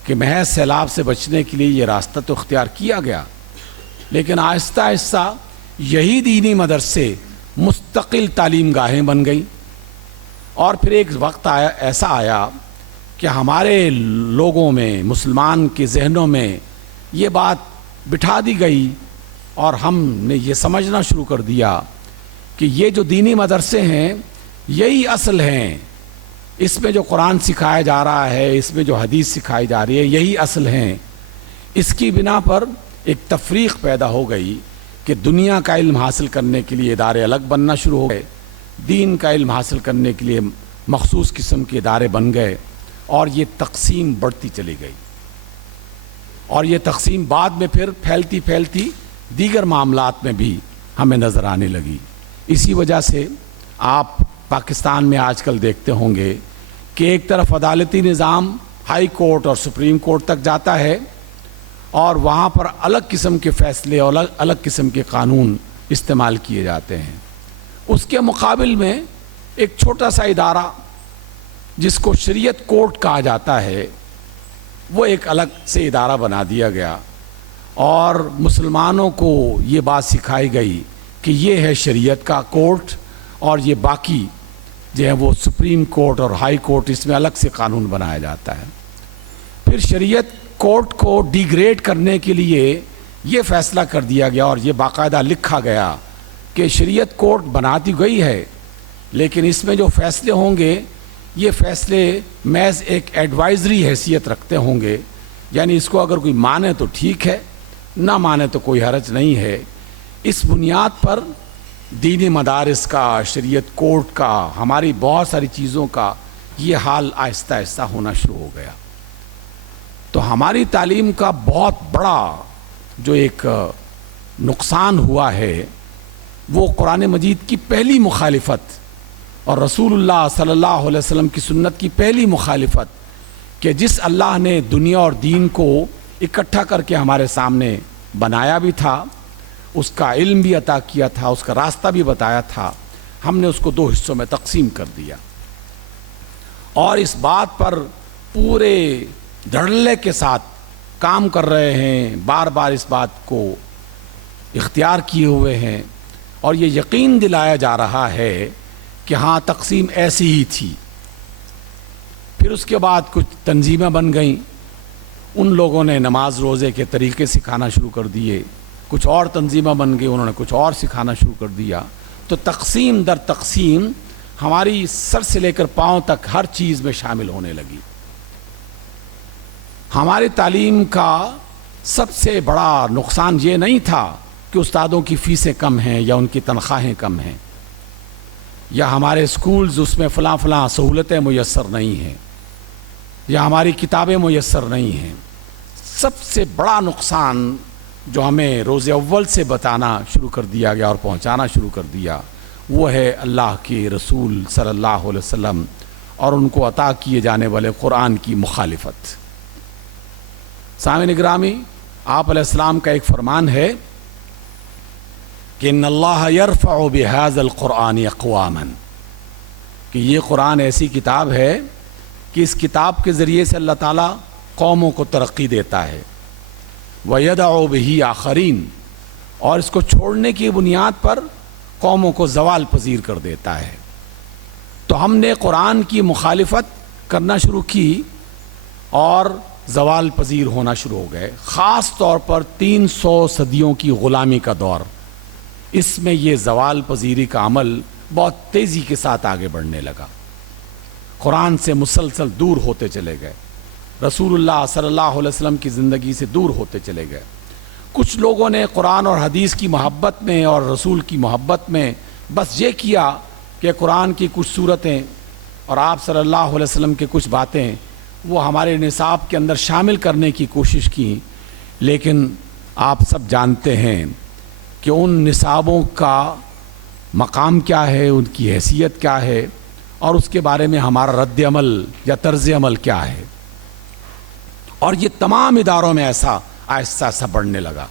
کہ محض سیلاب سے بچنے کے لیے یہ راستہ تو اختیار کیا گیا، لیکن آہستہ آہستہ یہی دینی مدرسے مستقل تعلیم گاہیں بن گئیں۔ اور پھر ایک وقت ایسا آیا کہ ہمارے لوگوں میں، مسلمان کے ذہنوں میں یہ بات بٹھا دی گئی اور ہم نے یہ سمجھنا شروع کر دیا کہ یہ جو دینی مدرسے ہیں یہی اصل ہیں، اس میں جو قرآن سکھایا جا رہا ہے، اس میں جو حدیث سکھائی جا رہی ہے، یہی اصل ہیں۔ اس کی بنا پر ایک تفریق پیدا ہو گئی کہ دنیا کا علم حاصل کرنے کے لیے ادارے الگ بننا شروع ہو گئے، دین کا علم حاصل کرنے کے لیے مخصوص قسم کے ادارے بن گئے، اور یہ تقسیم بڑھتی چلی گئی۔ اور یہ تقسیم بعد میں پھر پھیلتی پھیلتی دیگر معاملات میں بھی ہمیں نظر آنے لگی۔ اسی وجہ سے آپ پاکستان میں آج کل دیکھتے ہوں گے کہ ایک طرف عدالتی نظام ہائی کورٹ اور سپریم کورٹ تک جاتا ہے اور وہاں پر الگ قسم کے فیصلے اور الگ قسم کے قانون استعمال کیے جاتے ہیں۔ اس کے مقابل میں ایک چھوٹا سا ادارہ جس کو شریعت کورٹ کہا جاتا ہے، وہ ایک الگ سے ادارہ بنا دیا گیا اور مسلمانوں کو یہ بات سکھائی گئی کہ یہ ہے شریعت کا کورٹ اور یہ باقی جو ہے وہ سپریم کورٹ اور ہائی کورٹ، اس میں الگ سے قانون بنایا جاتا ہے۔ پھر شریعت کورٹ کو ڈیگریڈ کرنے کے لیے یہ فیصلہ کر دیا گیا اور یہ باقاعدہ لکھا گیا کہ شریعت کورٹ بناتی گئی ہے، لیکن اس میں جو فیصلے ہوں گے یہ فیصلے محض ایک ایڈوائزری حیثیت رکھتے ہوں گے، یعنی اس کو اگر کوئی مانے تو ٹھیک ہے، نہ مانے تو کوئی حرج نہیں ہے۔ اس بنیاد پر دینی مدارس کا، شریعت کورٹ کا، ہماری بہت ساری چیزوں کا یہ حال آہستہ آہستہ ہونا شروع ہو گیا۔ تو ہماری تعلیم کا بہت بڑا جو ایک نقصان ہوا ہے وہ قرآن مجید کی پہلی مخالفت اور رسول اللہ صلی اللہ علیہ وسلم کی سنت کی پہلی مخالفت، کہ جس اللہ نے دنیا اور دین کو اکٹھا کر کے ہمارے سامنے بنایا بھی تھا، اس کا علم بھی عطا کیا تھا، اس کا راستہ بھی بتایا تھا، ہم نے اس کو دو حصوں میں تقسیم کر دیا اور اس بات پر پورے دھڑلے کے ساتھ کام کر رہے ہیں، بار بار اس بات کو اختیار کیے ہوئے ہیں اور یہ یقین دلایا جا رہا ہے کہ ہاں تقسیم ایسی ہی تھی۔ پھر اس کے بعد کچھ تنظیمیں بن گئیں، ان لوگوں نے نماز روزے کے طریقے سکھانا شروع کر دیے، کچھ اور تنظیمیں بن گئی، انہوں نے کچھ اور سکھانا شروع کر دیا، تو تقسیم در تقسیم ہماری سر سے لے کر پاؤں تک ہر چیز میں شامل ہونے لگی. ہماری تعلیم کا سب سے بڑا نقصان یہ نہیں تھا کہ استادوں کی فیسیں کم ہیں یا ان کی تنخواہیں کم ہیں یا ہمارے اسکولز اس میں فلاں فلاں سہولتیں میسر نہیں ہیں یا ہماری کتابیں میسر نہیں ہیں. سب سے بڑا نقصان جو ہمیں روز اول سے بتانا شروع کر دیا گیا اور پہنچانا شروع کر دیا وہ ہے اللہ کے رسول صلی اللہ علیہ وسلم اور ان کو عطا کیے جانے والے قرآن کی مخالفت. سامعین گرامی، آپ علیہ السلام کا ایک فرمان ہے کہ ان اللہ یرفع بہذا القرآن اقواما، کہ یہ قرآن ایسی کتاب ہے کہ اس کتاب کے ذریعے سے اللہ تعالیٰ قوموں کو ترقی دیتا ہے. وَيَدَعُ بِهِ آخرین، اور اس کو چھوڑنے کی بنیاد پر قوموں کو زوال پذیر کر دیتا ہے. تو ہم نے قرآن کی مخالفت کرنا شروع کی اور زوال پذیر ہونا شروع ہو گئے. خاص طور پر 300 صدیوں کی غلامی کا دور، اس میں یہ زوال پذیری کا عمل بہت تیزی کے ساتھ آگے بڑھنے لگا. قرآن سے مسلسل دور ہوتے چلے گئے، رسول اللہ صلی اللہ علیہ وسلم کی زندگی سے دور ہوتے چلے گئے. کچھ لوگوں نے قرآن اور حدیث کی محبت میں اور رسول کی محبت میں بس یہ کیا کہ قرآن کی کچھ صورتیں اور آپ صلی اللہ علیہ وسلم کے کچھ باتیں وہ ہمارے نصاب کے اندر شامل کرنے کی کوشش کی. لیکن آپ سب جانتے ہیں کہ ان نصابوں کا مقام کیا ہے، ان کی حیثیت کیا ہے اور اس کے بارے میں ہمارا رد عمل یا طرز عمل کیا ہے. اور یہ تمام اداروں میں ایسا آہستہ آہستہ بڑھنے لگا.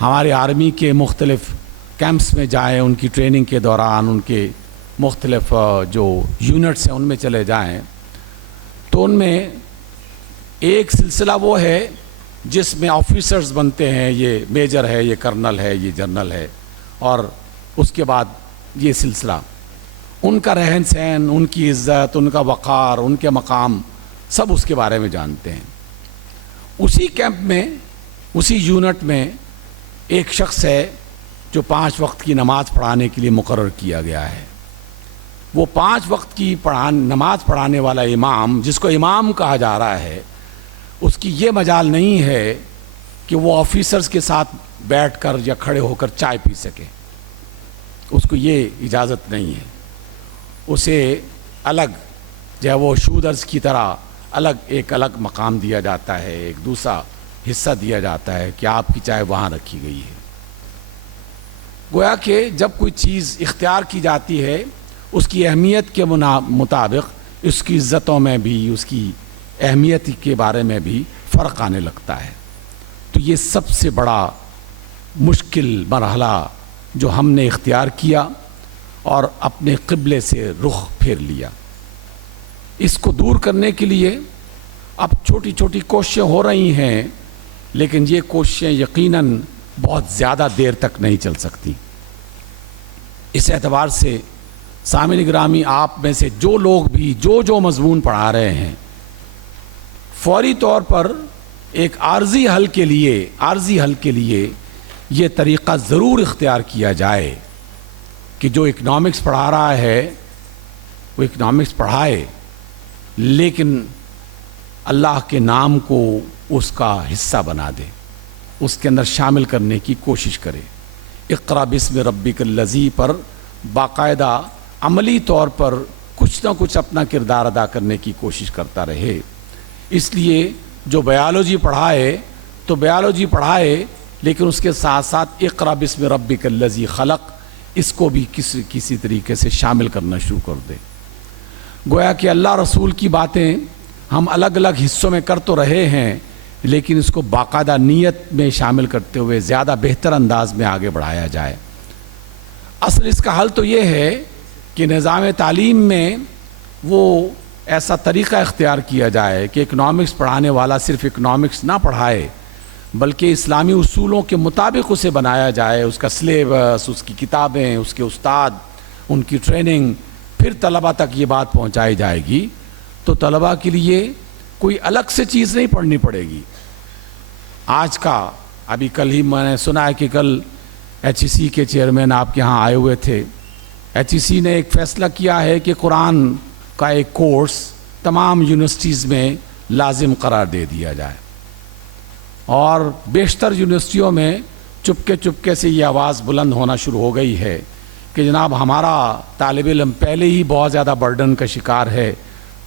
ہمارے آرمی کے مختلف کیمپس میں جائیں، ان کی ٹریننگ کے دوران ان کے مختلف جو یونٹس ہیں ان میں چلے جائیں تو ان میں ایک سلسلہ وہ ہے جس میں آفیسرز بنتے ہیں، یہ میجر ہے، یہ کرنل ہے، یہ جنرل ہے، اور اس کے بعد یہ سلسلہ ان کا رہن سہن، ان کی عزت، ان کا وقار، ان کے مقام سب اس کے بارے میں جانتے ہیں. اسی کیمپ میں، اسی یونٹ میں ایک شخص ہے جو 5 وقت کی نماز پڑھانے کے لیے مقرر کیا گیا ہے. وہ 5 وقت کی نماز پڑھانے والا امام، جس کو امام کہا جا رہا ہے، اس کی یہ مجال نہیں ہے کہ وہ آفیسرز کے ساتھ بیٹھ کر یا کھڑے ہو کر چائے پی سکے. اس کو یہ اجازت نہیں ہے. اسے الگ جو ہے وہ شودرز کی طرح ایک الگ مقام دیا جاتا ہے، ایک دوسرا حصہ دیا جاتا ہے کہ آپ کی چائے وہاں رکھی گئی ہے. گویا کہ جب کوئی چیز اختیار کی جاتی ہے اس کی اہمیت کے مطابق اس کی عزتوں میں بھی، اس کی اہمیت کے بارے میں بھی فرق آنے لگتا ہے. تو یہ سب سے بڑا مشکل مرحلہ جو ہم نے اختیار کیا اور اپنے قبلے سے رخ پھیر لیا. اس کو دور کرنے کے لیے اب چھوٹی چھوٹی کوششیں ہو رہی ہیں، لیکن یہ کوششیں یقیناً بہت زیادہ دیر تک نہیں چل سکتی. اس اعتبار سے سامعین گرامی، آپ میں سے جو لوگ بھی جو مضمون پڑھا رہے ہیں، فوری طور پر ایک عارضی حل کے لیے یہ طریقہ ضرور اختیار کیا جائے کہ جو اکنامکس پڑھا رہا ہے وہ اکنامکس پڑھائے، لیکن اللہ کے نام کو اس کا حصہ بنا دے، اس کے اندر شامل کرنے کی کوشش کرے. اقرا بسم ربک الذی پر باقاعدہ عملی طور پر کچھ نہ کچھ اپنا کردار ادا کرنے کی کوشش کرتا رہے. اس لیے جو بایولوجی پڑھائے تو بایولوجی پڑھائے، لیکن اس کے ساتھ ساتھ اقرا بسم ربک الذی خلق اس کو بھی کسی طریقے سے شامل کرنا شروع کر دے. گویا کہ اللہ رسول کی باتیں ہم الگ الگ حصوں میں کر تو رہے ہیں، لیکن اس کو باقاعدہ نیت میں شامل کرتے ہوئے زیادہ بہتر انداز میں آگے بڑھایا جائے. اصل اس کا حل تو یہ ہے کہ نظام تعلیم میں وہ ایسا طریقہ اختیار کیا جائے کہ اکنامکس پڑھانے والا صرف اکنامکس نہ پڑھائے بلکہ اسلامی اصولوں کے مطابق اسے بنایا جائے. اس کا سلیبس، اس کی کتابیں، اس کے استاد، ان کی ٹریننگ، پھر طلبہ تک یہ بات پہنچائی جائے گی تو طلبہ کے لیے کوئی الگ سے چیز نہیں پڑھنی پڑے گی. آج کا ابھی کل ہی میں نے سنا ہے کہ کل HEC کے چیئرمین آپ کے یہاں آئے ہوئے تھے. HEC نے ایک فیصلہ کیا ہے کہ قرآن کا ایک کورس تمام یونیورسٹیز میں لازم قرار دے دیا جائے، اور بیشتر یونیورسٹیوں میں چپکے سے یہ آواز بلند ہونا شروع ہو گئی ہے کہ جناب ہمارا طالب علم پہلے ہی بہت زیادہ برڈن کا شکار ہے،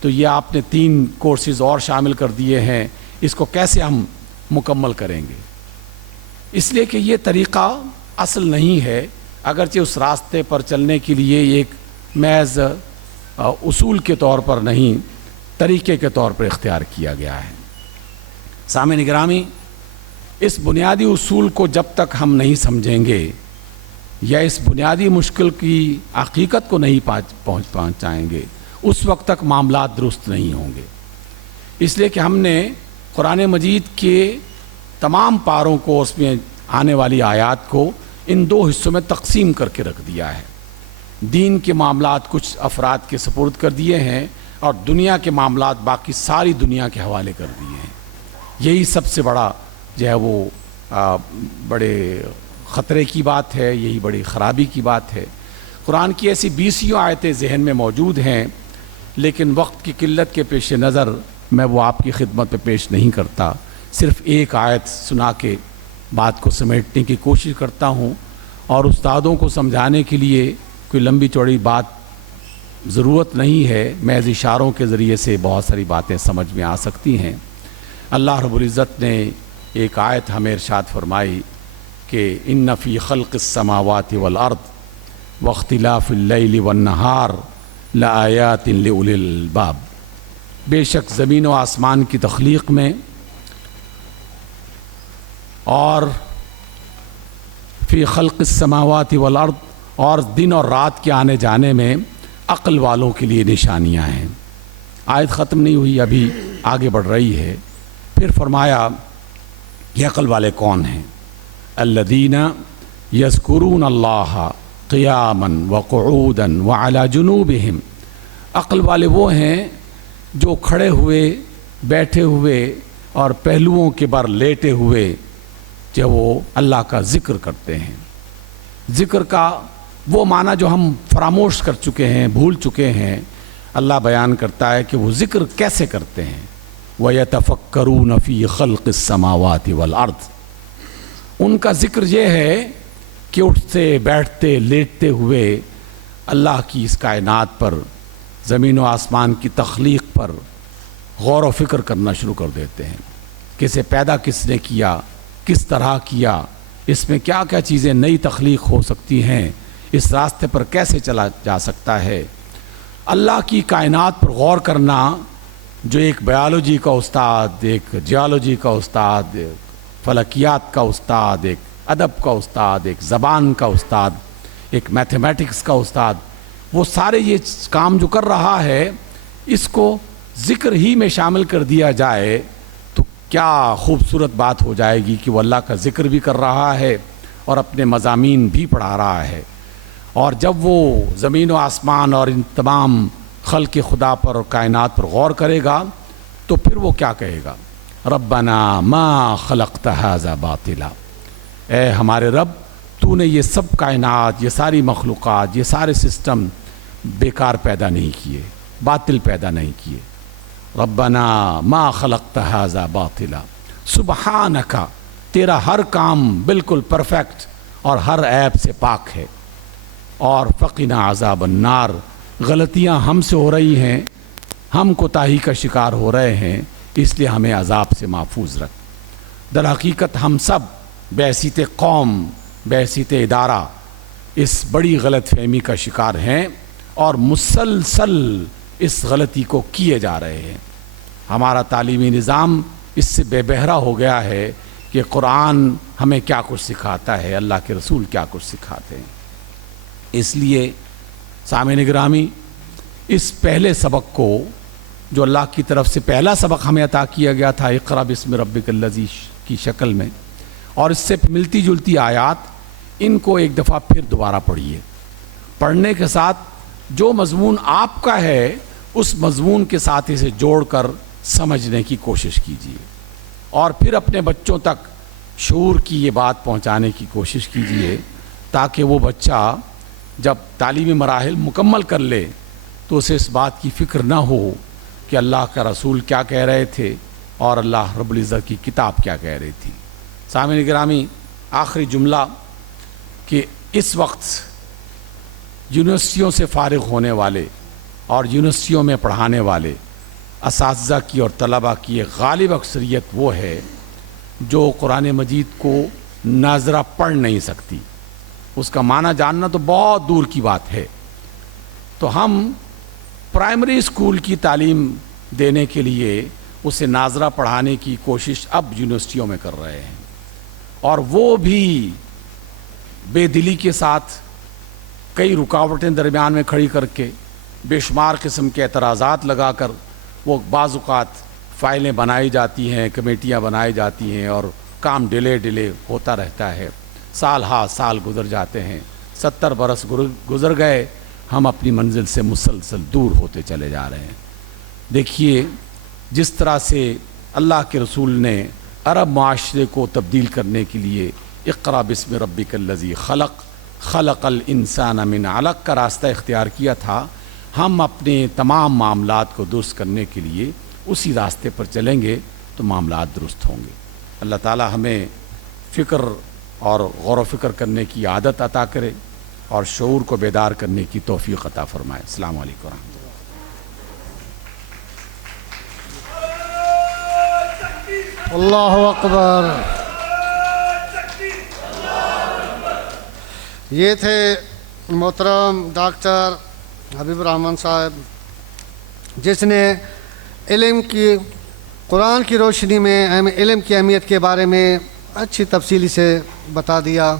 تو یہ آپ نے 3 کورسز اور شامل کر دیے ہیں، اس کو کیسے ہم مکمل کریں گے؟ اس لیے کہ یہ طریقہ اصل نہیں ہے، اگرچہ اس راستے پر چلنے کے لیے ایک محض اصول کے طور پر نہیں، طریقے کے طور پر اختیار کیا گیا ہے. سامعین گرامی، اس بنیادی اصول کو جب تک ہم نہیں سمجھیں گے یا اس بنیادی مشکل کی حقیقت کو نہیں پہنچائیں گے، اس وقت تک معاملات درست نہیں ہوں گے. اس لیے کہ ہم نے قرآن مجید کے تمام پاروں کو، اس میں آنے والی آیات کو ان 2 حصوں میں تقسیم کر کے رکھ دیا ہے. دین کے معاملات کچھ افراد کے سپرد کر دیے ہیں اور دنیا کے معاملات باقی ساری دنیا کے حوالے کر دیے ہیں. یہی سب سے بڑا جو ہے وہ بڑے خطرے کی بات ہے، یہی بڑی خرابی کی بات ہے. قرآن کی ایسی 20 آیتیں ذہن میں موجود ہیں، لیکن وقت کی قلت کے پیش نظر میں وہ آپ کی خدمت میں پیش نہیں کرتا. صرف ایک آیت سنا کے بات کو سمیٹنے کی کوشش کرتا ہوں، اور استادوں کو سمجھانے کے لیے کوئی لمبی چوڑی بات ضرورت نہیں ہے، محض اشاروں کے ذریعے سے بہت ساری باتیں سمجھ میں آ سکتی ہیں. اللہ رب العزت نے ایک آیت ہمیں ارشاد فرمائی کہ ان فی خلق السماوات والارض واختلاف اللیل والنہار لآیات لأولی الالباب. بے شک زمین و آسمان کی تخلیق میں اور فی خلق السماوات والارض اور دن اور رات کے آنے جانے میں عقل والوں کے لیے نشانیاں ہیں. آیت ختم نہیں ہوئی، ابھی آگے بڑھ رہی ہے. پھر فرمایا یہ عقل والے کون ہیں؟ الذین یذکرون اللہ قیاما وقعودا وعلی جنوبہم. عقل والے وہ ہیں جو کھڑے ہوئے، بیٹھے ہوئے اور پہلوؤں کے بر لیٹے ہوئے جو وہ اللہ کا ذکر کرتے ہیں. ذکر کا وہ معنی جو ہم فراموش کر چکے ہیں، بھول چکے ہیں، اللہ بیان کرتا ہے کہ وہ ذکر کیسے کرتے ہیں. وَيَتَفَكَّرُونَ فِي خَلْقِ السَّمَاوَاتِ وَالْأَرْضِ. ان کا ذکر یہ ہے کہ اٹھتے بیٹھتے لیٹتے ہوئے اللہ کی اس کائنات پر، زمین و آسمان کی تخلیق پر غور و فکر کرنا شروع کر دیتے ہیں. کسے پیدا کس نے کیا، کس طرح کیا، اس میں کیا کیا چیزیں نئی تخلیق ہو سکتی ہیں، اس راستے پر کیسے چلا جا سکتا ہے. اللہ کی کائنات پر غور کرنا، جو ایک بایولوجی کا استاد، ایک جیولوجی کا استاد، ایک فلکیات کا استاد، ایک ادب کا استاد، ایک زبان کا استاد، ایک میتھمیٹکس کا استاد، وہ سارے یہ کام جو کر رہا ہے، اس کو ذکر ہی میں شامل کر دیا جائے تو کیا خوبصورت بات ہو جائے گی کہ وہ اللہ کا ذکر بھی کر رہا ہے اور اپنے مضامین بھی پڑھا رہا ہے. اور جب وہ زمین و آسمان اور ان تمام خلق خدا پر اور کائنات پر غور کرے گا تو پھر وہ کیا کہے گا؟ ربنا ما خلقت ھذا باطلا. اے ہمارے رب، تو نے یہ سب کائنات، یہ ساری مخلوقات، یہ سارے سسٹم بیکار پیدا نہیں کیے، باطل پیدا نہیں کیے. ربنا ما خلقت ھذا باطلا سبحانک. تیرا ہر کام بالکل پرفیکٹ اور ہر عیب سے پاک ہے. اور فقنا عذاب النار. غلطیاں ہم سے ہو رہی ہیں، ہم کوتاہی کا شکار ہو رہے ہیں، اس لیے ہمیں عذاب سے محفوظ رکھ. در حقیقت ہم سب بحیثیت قوم، بحیثیت ادارہ اس بڑی غلط فہمی کا شکار ہیں اور مسلسل اس غلطی کو کیے جا رہے ہیں. ہمارا تعلیمی نظام اس سے بے بہرا ہو گیا ہے کہ قرآن ہمیں کیا کچھ سکھاتا ہے، اللہ کے رسول کیا کچھ سکھاتے ہیں. اس لیے سامعین گرامی، اس پہلے سبق کو جو اللہ کی طرف سے پہلا سبق ہمیں عطا کیا گیا تھا، اقرأ بسم ربک الذی کی شکل میں، اور اس سے ملتی جلتی آیات، ان کو ایک دفعہ پھر دوبارہ پڑھیے. پڑھنے کے ساتھ جو مضمون آپ کا ہے اس مضمون کے ساتھ اسے جوڑ کر سمجھنے کی کوشش کیجیے، اور پھر اپنے بچوں تک شعور کی یہ بات پہنچانے کی کوشش کیجیے. تاکہ وہ بچہ جب تعلیمی مراحل مکمل کر لے تو اسے اس بات کی فکر نہ ہو کہ اللہ کا رسول کیا کہہ رہے تھے اور اللہ رب العزت کی کتاب کیا کہہ رہی تھی۔ سامعین گرامی، آخری جملہ کہ اس وقت یونیورسٹیوں سے فارغ ہونے والے اور یونیورسٹیوں میں پڑھانے والے اساتذہ کی اور طلباء کی ایک غالب اکثریت وہ ہے جو قرآن مجید کو ناظرہ پڑھ نہیں سکتی۔ اس کا معنی جاننا تو بہت دور کی بات ہے۔ تو ہم پرائمری اسکول کی تعلیم دینے کے لیے اسے ناظرہ پڑھانے کی کوشش اب یونیورسٹیوں میں کر رہے ہیں، اور وہ بھی بے دلی کے ساتھ کئی رکاوٹیں درمیان میں کھڑی کر کے بے شمار قسم کے اعتراضات لگا کر وہ بعض اوقات فائلیں بنائی جاتی ہیں، کمیٹیاں بنائی جاتی ہیں اور کام ڈیلے ہوتا رہتا ہے۔ سال ہا سال گزر جاتے ہیں، 70 برس گزر گئے، ہم اپنی منزل سے مسلسل دور ہوتے چلے جا رہے ہیں۔ دیکھیے جس طرح سے اللہ کے رسول نے عرب معاشرے کو تبدیل کرنے کے لیے اقرا بسم ربک الذی خلق خلق الانسان من علق کا راستہ اختیار کیا تھا، ہم اپنے تمام معاملات کو درست کرنے کے لیے اسی راستے پر چلیں گے تو معاملات درست ہوں گے۔ اللہ تعالی ہمیں فکر اور غور و فکر کرنے کی عادت عطا کرے اور شعور کو بیدار کرنے کی توفیق عطا فرمائے۔ السلام علیکم ورحمۃ اللہ۔ اللہ اکبر۔ یہ تھے محترم ڈاکٹر حبیب الرحمن صاحب، جس نے علم کی قرآن کی روشنی میں علم کی اہمیت کے بارے میں اچھی تفصیلی سے بتا دیا۔